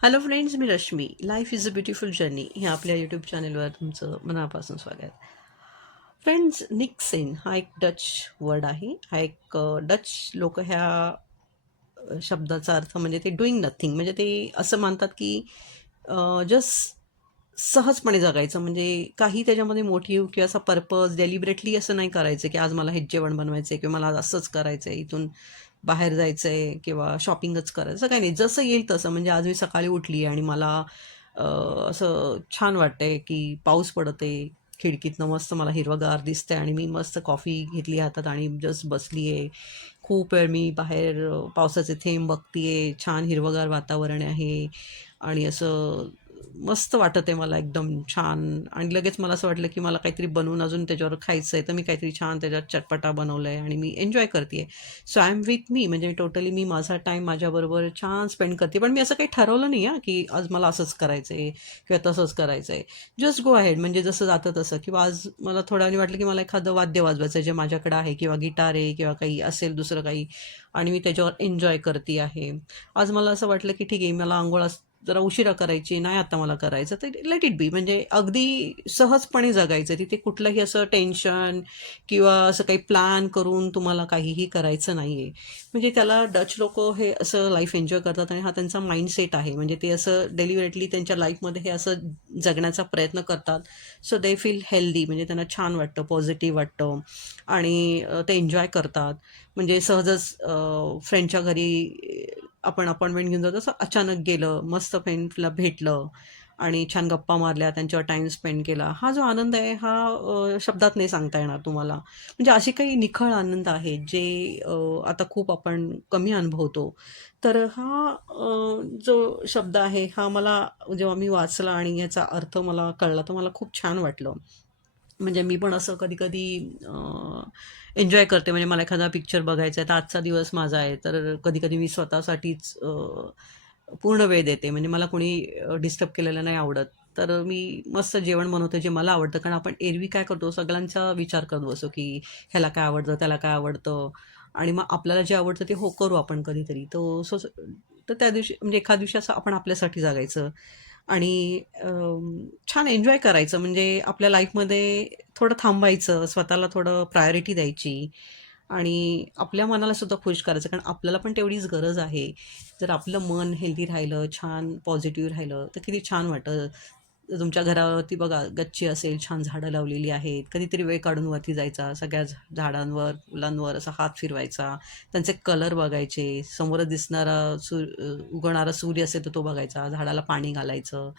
Hello friends, me Rashmi. Life is a beautiful journey ह्या आपल्या YouTube चॅनलवर तुमचं मनापासून स्वागत. फ्रेंड्स, निक्सेन हा एक डच वर्ड आहे. हा एक डच लोक ह्या शब्दाचा अर्थ म्हणजे ते डुईंग नथिंग, म्हणजे ते असं मानतात की जस्ट सहजपणे जगायचं, म्हणजे काही त्याच्यामध्ये मोटिव्ह किंवा असा पर्पज डेलिबरेटली असं नाही करायचं की आज मला हेच जेवण बनवायचं आहे किंवा मला आज असंच करायचं आहे, इथून बाहेर जायचं आहे किंवा शॉपिंगच करायचं, असं काही नाही. जसं येईल तसं. म्हणजे आज मी सकाळी उठली आणि मला असं छान वाटतंय की पाऊस पडत आहे, खिडकीतनं मस्त मला हिरवंगार दिसतंय आणि मी मस्त कॉफी घेतली हातात आणि जस्ट बसली आहे. खूप वेळ मी बाहेर पावसाचे थेंब बघतीये, छान हिरवंगार वातावरण आहे आणि असं मस्त वाटत आहे मला, एकदम छान. आणि लगेच मला असं वाटलं की मला काहीतरी बनवून अजून त्याच्यावर खायचं आहे, तर मी काहीतरी छान त्याच्यात चटपटा बनवलं आहे आणि मी एन्जॉय करते आहे. So I am with me, म्हणजे टोटली मी माझा टाईम माझ्याबरोबर छान स्पेंड करते. पण मी असं काही ठरवलं नाही हां, की आज मला असंच करायचं आहे किंवा तसंच करायचं आहे. जस्ट गो अहेड, म्हणजे जसं जातं तसं. किंवा आज मला थोड्या वेळाने वाटलं की मला एखादं वाद्य वाजवायचं आहे जे माझ्याकडे आहे, किंवा गिटार आहे किंवा काही असेल दुसरं काही, आणि मी त्याच्यावर एन्जॉय करते आहे. आज मला असं वाटलं की ठीक आहे, मला अंघोळ जरा उशिरा करायची नाही, आता मला करायचं तर लेट इट बी. म्हणजे अगदी सहजपणे जगायचं, तिथे कुठलंही असं टेन्शन किंवा असं काही प्लॅन करून तुम्हाला काहीही करायचं नाही आहे. म्हणजे त्याला डच लोक हे असं लाईफ एन्जॉय करतात आणि हा त्यांचा माइंडसेट आहे. म्हणजे ते असं डेलिबरेटली त्यांच्या लाईफमध्ये हे असं जगण्याचा प्रयत्न करतात. सो दे फील हेल्दी, म्हणजे त्यांना छान वाटतं, पॉझिटिव्ह वाटतं आणि ते एन्जॉय करतात. म्हणजे सहजच फ्रेंडच्या घरी आपण अपॉइंटमेंट घेऊन जातो, तसं अचानक गेलं, मस्त फ्रेंडला भेटलं आणि छान गप्पा मारल्या, त्यांच्यावर टाईम स्पेंड केला. हा जो आनंद आहे हा शब्दात नाही सांगता येणार तुम्हाला. म्हणजे असे काही निखळ आनंद आहेत जे आता खूप आपण कमी अनुभवतो. तर हा जो शब्द आहे हा मला जेव्हा मी वाचला आणि ह्याचा अर्थ मला कळला तर मला खूप छान वाटलं. म्हणजे मी पण असं कधी-कधी एन्जॉय करते. म्हणजे मला एखादा पिक्चर बघायचा आहे, तर आजचा दिवस माझा आहे. तर कधी-कधी मी स्वतःसाठीच पूर्ण वेळ देते. म्हणजे मला कोणी डिस्टर्ब केलेलं नाही आवडत. तर मी मस्त जेवण बनवते जे मला आवडतं. कारण आपण एरवी काय करतो, सगळ्यांचा विचार करत बसू, की ह्याला काय आवडतं, त्याला काय आवडतं, आणि मग आपल्याला जे आवडतं ते हो करू आपण कधीतरी. तर त्या दिवशी म्हणजे एखाद्या दिवशी असं आपण आपल्यासाठी जगायचं आणि छान एन्जॉय करायचं. म्हणजे आपल्या लाईफमध्ये थोडं थांबायचं, स्वतःला थोडं प्रायोरिटी द्यायची आणि आपल्या मनाला सुद्धा खुश करायचं. कारण आपल्याला पण तेवढीच गरज आहे. जर आपलं मन हेल्दी राहिलं, छान पॉझिटिव्ह राहिलं, तर किती छान वाटतं. तुमच्या घरावरती बघा गच्ची असेल, छान झाडं लावलेली आहेत. कधीतरी वेळ काढून वरती जायचा, सगळ्या झाडांवर, फुलांवर असा हात फिरवायचा, त्यांचे कलर बघायचे, समोरच दिसणारा उगवणारा सूर्य असेल तर तो बघायचा, झाडाला पाणी घालायचं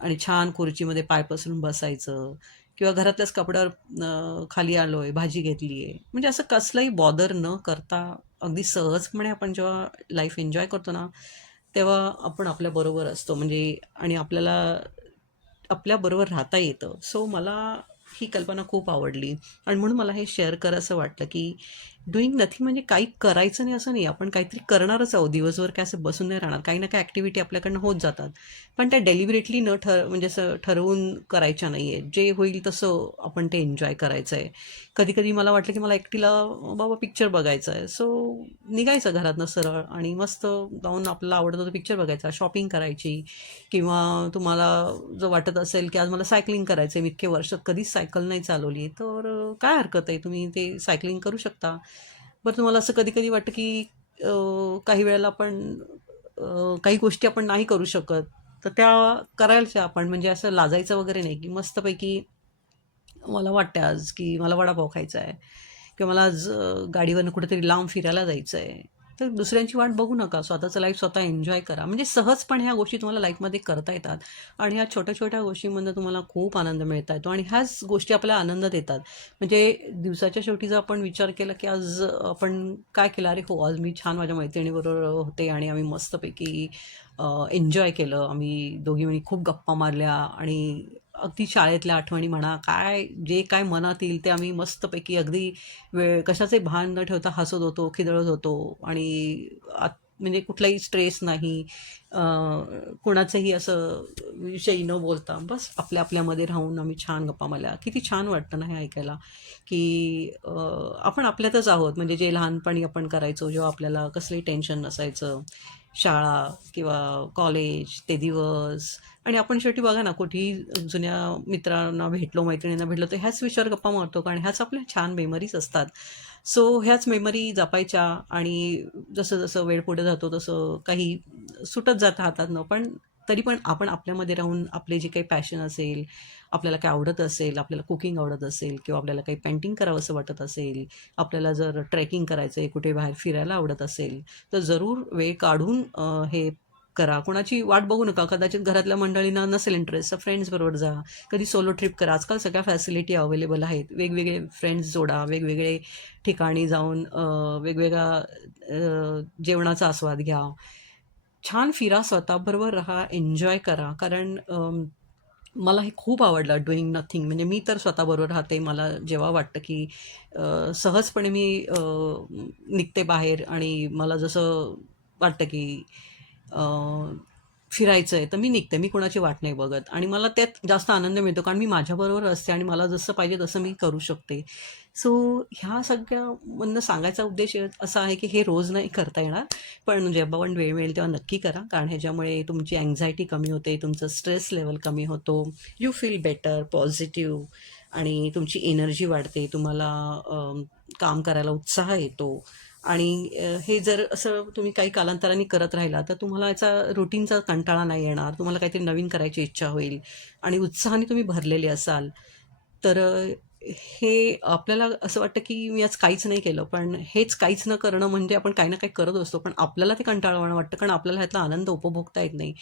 आणि छान खुर्चीमध्ये पाय पसरून बसायचं किंवा घरातल्याच कपड्यावर खाली आलोय, भाजी घेतलीये. म्हणजे असं कसलंही बॉदर न करता अगदी सहजपणे आपण जेव्हा लाईफ एन्जॉय करतो ना, तेव्हा आपण आपल्याबरोबर असतो. म्हणजे आणि आपल्याला आपल्याबरोबर राहता येतं. सो मला ही कल्पना खूप आवडली आणि म्हणून मला हे शेअर करावसं वाटलं, की डुईंग नथिंग म्हणजे काही करायचं नाही असं नाही. आपण काहीतरी करणारच आहोत. दिवसभर काय असं बसून नाही राहणार. काही ना काही ॲक्टिव्हिटी आपल्याकडनं होत जातात. पण त्या डेलिबरेटली न म्हणजे असं ठरवून करायच्या नाही आहेत. जे होईल तसं आपण ते एन्जॉय करायचं आहे. कधी-कधी मला वाटलं, की मला एकटीला बाबा पिक्चर बघायचा आहे. सो निघायचं घरातनं सरळ आणि मस्त जाऊन आपल्याला आवडतो तो पिक्चर बघायचा, शॉपिंग करायची किंवा तुम्हाला जर वाटत असेल, की आज मला सायकलिंग करायचं आहे, मी इतके वर्षात कधीच सायकल नाही चालवली, तर काय हरकत आहे, तुम्ही ते सायकलिंग करू शकता. बरं तुम्हाला असं कधी-कधी वाटतं, की काही वेळेला आपण काही गोष्टी आपण नाही करू शकत, तर त्या करायच्या आपण. म्हणजे असं लाजायचं वगैरे नाही, की मस्तपैकी मला वाटतं आज, की मला वडापाव खायचा आहे किंवा मला आज गाडीवरनं कुठेतरी लांब फिरायला जायचं आहे. तर दुसऱ्यांची वाट बघू नका. स्वतःचं लाईफ स्वतः एन्जॉय करा. म्हणजे सहजपणे ह्या गोष्टी तुम्हाला लाईफमध्ये करता येतात आणि ह्या छोट्या-छोट्या गोष्टींमधनं तुम्हाला खूप आनंद मिळता येतो आणि ह्याच गोष्टी आपल्याला आनंद देतात. म्हणजे दिवसाच्या शेवटी जर आपण विचार केला, की आज आपण काय केलं? अरे हो, आज मी छान माझ्या मैत्रिणीबरोबर होते आणि आम्ही मस्तपैकी एन्जॉय केलं. आम्ही दोघी मिळून खूप गप्पा मारल्या आणि अगदी शाळेतल्या आठवणी म्हणा, काय जे काय मनात येईल ते आम्ही मस्तपैकी अगदी वेळ कशाचे भान न ठेवता हसत होतो, खिदळत होतो आणि म्हणजे कुठलाही स्ट्रेस नाही. अ, कुणाचंही असं विषयी न बोलता बस आपल्या आपल्यामध्ये राहून आम्ही छान गप्पा मारल्या. किती छान वाटतं ना हे ऐकायला, की आपण आपल्यातच आहोत. म्हणजे जे लहानपणी आपण करायचो, जेव्हा आपल्याला कसलंही टेन्शन नसायचं शाळा किंवा कॉलेज, ते दिवस आणि आपण शेवटी बघा ना, कुठेही जुन्या मित्रांना भेटलो, मैत्रिणींना भेटलो, तर ह्याच विषयावर गप्पा मारतो कारण ह्याच आपल्या छान मेमरीज असतात. सो ह्याच मेमरी जपायच्या आणि जसं-जसं वेळ पुढे जातो तसं काही सुटत जातं हातातनं. पण तरी पण आपण आपल्यामध्ये राहून आपले जे काही पॅशन असेल, आपल्याला काय आवडत असेल, आपल्याला कुकिंग आवडत असेल किंवा आपल्याला काही पेंटिंग करावंसं वाटत असेल, आपल्याला जर ट्रेकिंग करायचं आहे, कुठे बाहेर फिरायला आवडत असेल, तर जरूर वेळ काढून हे करा. कोणाची वाट बघू नका. कदाचित घरातल्या मंडळींना नसेल इंटरेस्ट, तर फ्रेंड्सबरोबर जा. कधी सोलो ट्रिप करा. आजकाल सगळ्या फॅसिलिटी अवेलेबल आहेत. वेगवेगळे फ्रेंड्स जोडा, वेगवेगळे ठिकाणी जाऊन वेगवेगळ्या जेवणाचा आस्वाद घ्या. छान फिरा, स्वतःबरोबर राहा, एन्जॉय करा. कारण मला हे खूप आवडलं डुईंग नथिंग. म्हणजे मी तर स्वतःबरोबर राहते. मला जेव्हा वाटतं की सहजपणे मी निघते बाहेर आणि मला जसं वाटतं की अ, फिरायचं आहे, तर मी निघते. मी कोणाची वाट नाही बघत आणि मला त्यात जास्त आनंद मिळतो कारण मी माझ्याबरोबर असते आणि मला जसं पाहिजे तसं मी करू शकते. सो ह्या सगळ्यामधनं सांगायचा उद्देश असा आहे की हे रोज नाही करता येणार. पण जेव्हा पण वेळ मिळेल तेव्हा नक्की करा. कारण ह्याच्यामुळे तुमची अँक्झायटी कमी होते, तुमचं स्ट्रेस लेव्हल कमी होतो, यू फील बेटर, पॉझिटिव्ह आणि तुमची एनर्जी वाढते. तुम्हाला काम करायला उत्साह येतो आणि हे जर असं तुम्ही काही कालांतराने करत राहिला, तर तुम्हाला याचा रुटीनचा कंटाळा नाही येणार. तुम्हाला काहीतरी नवीन करायची इच्छा होईल आणि उत्साहाने तुम्ही भरलेले असाल. तर हे आपल्याला असं वाटतं की मी आज काहीच नाही केलं, पण हेच काहीच न करणं म्हणजे आपण काही ना काही करत असतो. पण आपल्याला ते कंटाळवाणं वाटतं कारण आपल्याला ह्यातला आनंद उपभोगता येत नाही.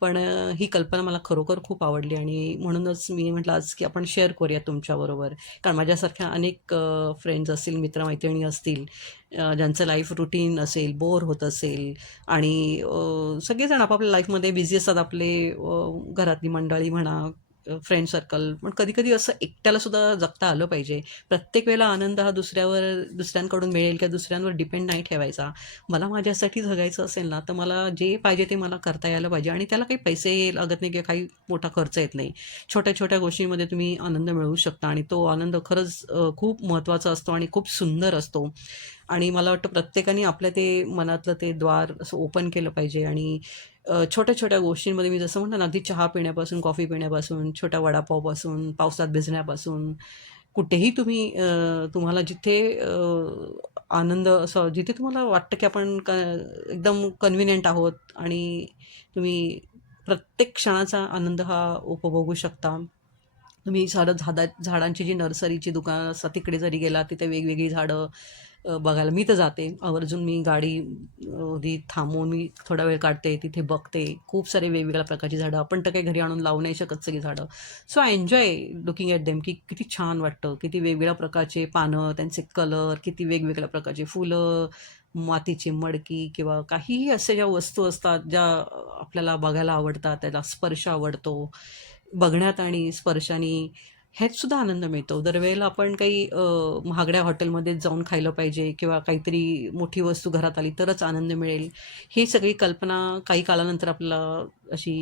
पण ही कल्पना मला खरोखर खूप आवडली आणि म्हणूनच मी म्हटलं आज की आपण शेअर करूया तुमच्याबरोबर. कारण माझ्यासारख्या अनेक फ्रेंड्स असतील, मित्र-मैत्रिणी असतील, ज्यांचं लाईफ रुटीन असेल, बोर होत असेल आणि सगळेजण आपापल्या लाईफमध्ये बिझी असतात. आपले घरातली मंडळी म्हणा, फ्रेंड सर्कल. पण कधी-कधी असं एकट्याला सुद्धा जगता आलं पाहिजे. प्रत्येक वेळेला आनंद हा दुसऱ्यांकडून मिळेल किंवा दुसऱ्यांवर डिपेंड नाही ठेवायचा. मला माझ्यासाठी जगायचं असेल ना, तर मला जे पाहिजे ते मला करता यायला पाहिजे आणि त्याला काही पैसे लागत नाही किंवा काही मोठा खर्च येत नाही. छोट्या-छोट्या गोष्टींमध्ये तुम्ही आनंद मिळवू शकता आणि तो आनंद खरंच खूप महत्त्वाचा असतो आणि खूप सुंदर असतो. आणि मला वाटतं प्रत्येकाने आपल्या ते मनातलं ते द्वार असं ओपन केलं पाहिजे आणि छोट्या-छोट्या गोष्टींमध्ये मी जसं म्हटलं ना, अगदी चहा पिण्यापासून, कॉफी पिण्यापासून, छोट्या वडापावपासून, पावसात भिजण्यापासून, कुठेही तुम्ही तुम्हाला जिथे आनंद असं जिथे तुम्हाला वाटतं की आपण एकदम कन्व्हिनियंट आहोत आणि तुम्ही प्रत्येक क्षणाचा आनंद हा उपभोगू शकता. तुम्ही झाडांची जी नर्सरीची दुकानं असतात तिकडे जरी गेला तिथे वेगवेगळी झाडं बघायला मी तर जाते आवर्जून. मी गाडी अगदी थांबवून मी थोडा वेळ काढते, तिथे बघते. खूप सारे वेगवेगळ्या प्रकारची झाडं. आपण तर काही घरी आणून लावू नाही शकत सगळी झाडं. So I enjoy looking at them, की किती छान वाटतं. किती वेगवेगळ्या प्रकारचे पानं, त्यांचे कलर, किती वेगवेगळ्या प्रकारची फुलं, मातीची मडकी किंवा काहीही अशा ज्या वस्तू असतात ज्या आपल्याला बघायला आवडतात, त्याला स्पर्श आवडतो. बघण्यात आणि स्पर्शाने ह्यात सुद्धा आनंद मिळतो. दरवेळेला आपण काही महागड्या हॉटेलमध्ये जाऊन खाल्लं पाहिजे किंवा काहीतरी मोठी वस्तू घरात आली तरच आनंद मिळेल, ही सगळी कल्पना काही काळानंतर आपल्याला अशी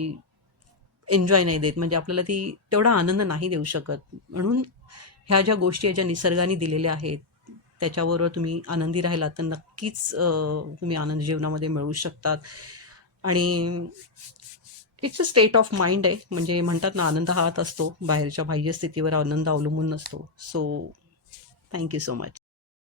एन्जॉय नाही देत. म्हणजे आपल्याला ती तेवढा आनंद नाही देऊ शकत. म्हणून ह्या ज्या गोष्टी आहेत, ज्या निसर्गाने दिलेल्या आहेत, त्याच्याबरोबर तुम्ही आनंदी राहिलात तर नक्कीच तुम्ही आनंद जीवनामध्ये मिळवू शकतात. आणि it's a state of mind आहे. म्हणजे म्हणतात ना, आनंद हाच असतो. बाहेरच्या बाह्य स्थितीवर आनंद अवलंबून नसतो. So thank you so much.